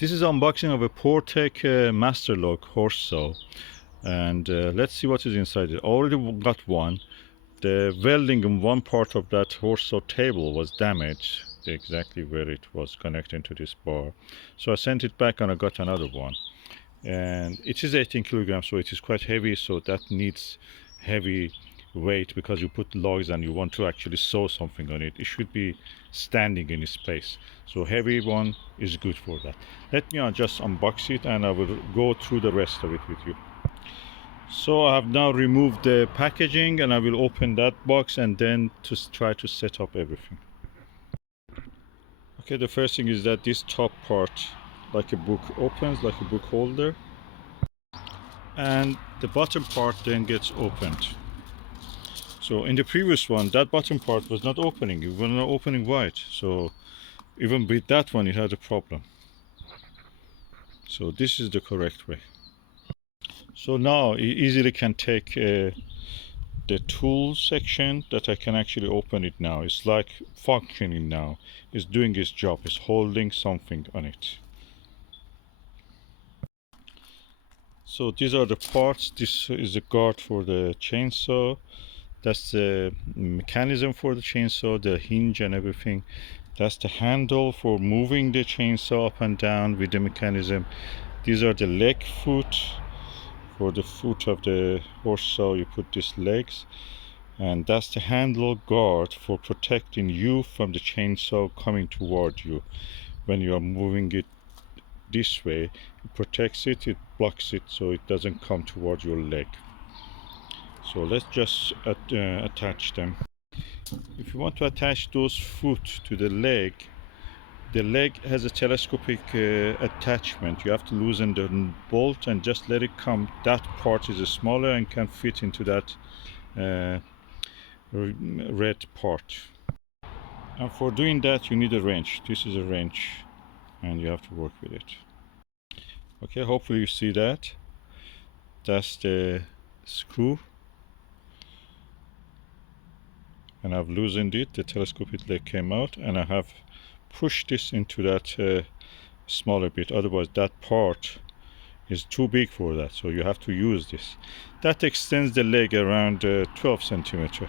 This is unboxing of a Portek Master Lock horse saw, and let's see what is inside it. I already got one. The welding in one part of that horse saw table was damaged, exactly where it was connecting to this bar. So I sent it back and I got another one. And it is 18 kilograms, so it is quite heavy, so that needs heavy weight because you put logs and you want to actually sew something on it. It should be standing in its place, so heavy one is good for that. Let me just unbox it and I will go through the rest of it with you. So I have now removed the packaging and I will open that box and then to try to set up everything. Okay, the first thing is that this top part, like a book, opens like a book holder, and the bottom part then gets opened. So in the previous one, that bottom part was not opening, it was not opening wide, so even with that one it had a problem. So this is the correct way. So now it easily can take the tool section that I can actually open it now. It's like functioning now. It's doing its job. It's holding something on it. So these are the parts. This is the guard for the chainsaw. That's the mechanism for the chainsaw, the hinge and everything. That's the handle for moving the chainsaw up and down with the mechanism. These are the leg foot. For the foot of the horse saw, you put these legs. And that's the handle guard for protecting you from the chainsaw coming toward you. When you are moving it this way, it protects it, it blocks it so it doesn't come toward your leg. So let's just attach them. If you want to attach those foot to the leg has a telescopic attachment. You have to loosen the bolt and just let it come. That part is smaller and can fit into that red part. And for doing that you need a wrench. This is a wrench and you have to work with it. Okay, hopefully you see that. That's the screw, and I've loosened it. The telescopic leg came out and I have pushed this into that smaller bit, otherwise that part is too big for that, so you have to use this. That extends the leg around 12 centimeter.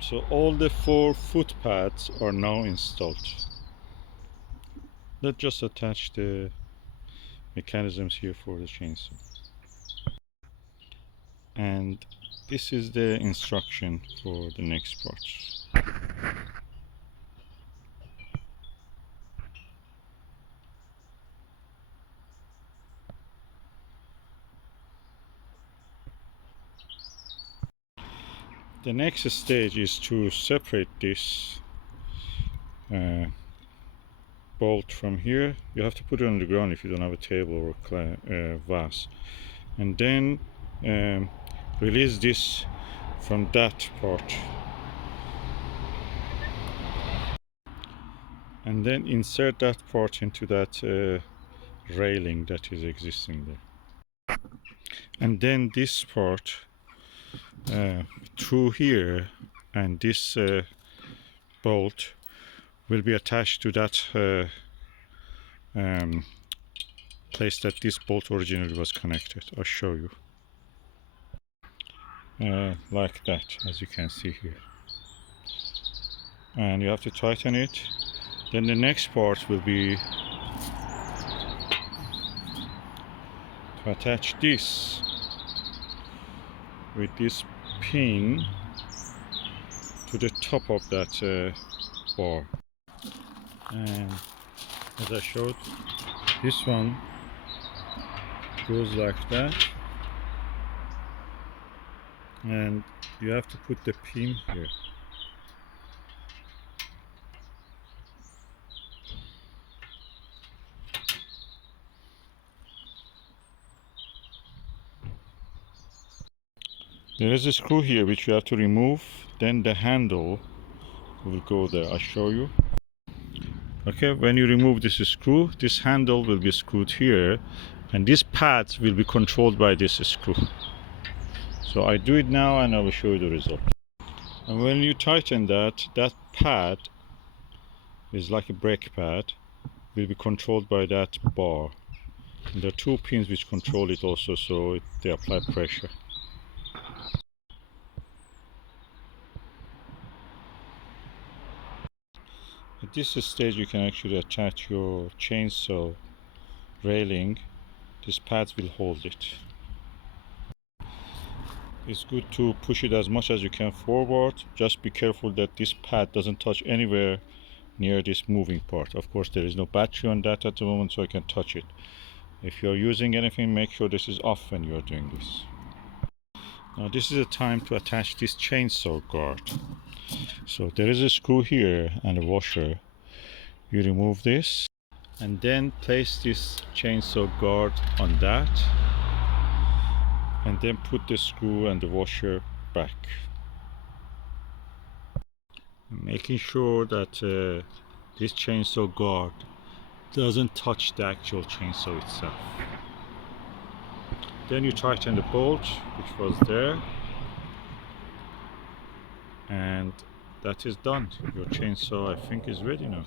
So all the 4 foot pads are now installed. Let's just attach the mechanisms here for the chainsaw. And this is the instruction for the next parts. The next stage is to separate this bolt from here. You have to put it on the ground if you don't have a table or vase, and then release this from that part, and then insert that part into that railing that is existing there, and then this part through here, and this bolt will be attached to that place that this bolt originally was connected. I'll show you. Like that, as you can see here, and you have to tighten it. Then the next part will be to attach this with this pin to the top of that bar, and as I showed, this one goes like that, and you have to put the pin here. There is a screw here which you have to remove, then the handle will go there. I'll show you. Okay, when you remove this screw, this handle will be screwed here, and these pads will be controlled by this screw. So I do it now and I will show you the result. And when you tighten that pad is like a brake pad, will be controlled by that bar. And there are two pins which control it also, so they apply pressure. At this stage you can actually attach your chainsaw railing. These pads will hold it. It's good to push it as much as you can forward. Just be careful that this pad doesn't touch anywhere near this moving part. Of course there is no battery on that at the moment, so I can touch it. If you're using anything, make sure this is off when you're doing this. Now this is the time to attach this chainsaw guard. So there is a screw here and a washer. You remove this and then place this chainsaw guard on that, and then put the screw and the washer back, making sure that this chainsaw guard doesn't touch the actual chainsaw itself. Then you tighten the bolt which was there, and that is done. Your chainsaw, I think, is ready now.